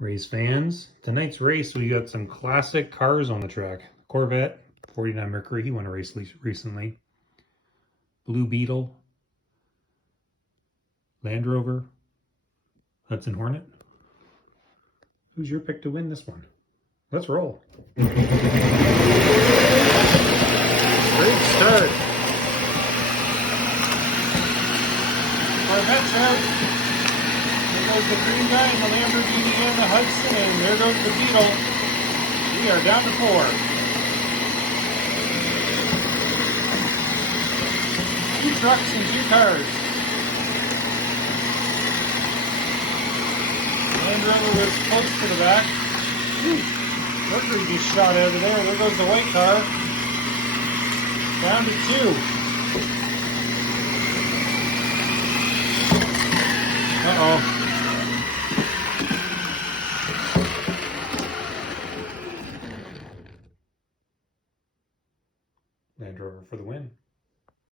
Race fans, tonight's race we got some classic cars on the track. Corvette, 49 Mercury, he won a race recently. Blue Beetle, Land Rover, Hudson Hornet. Who's your pick to win this one? Let's roll. Great start. Corvette's out. There goes the green guy and the Lamborghini and the Hudson, and there goes the Beetle. We are down to 4. 2 trucks and 2 cars. Land Rover was close to the back. Mercury just shot out of there. There goes the white car. Down to 2. Uh-oh. Land Rover for the win.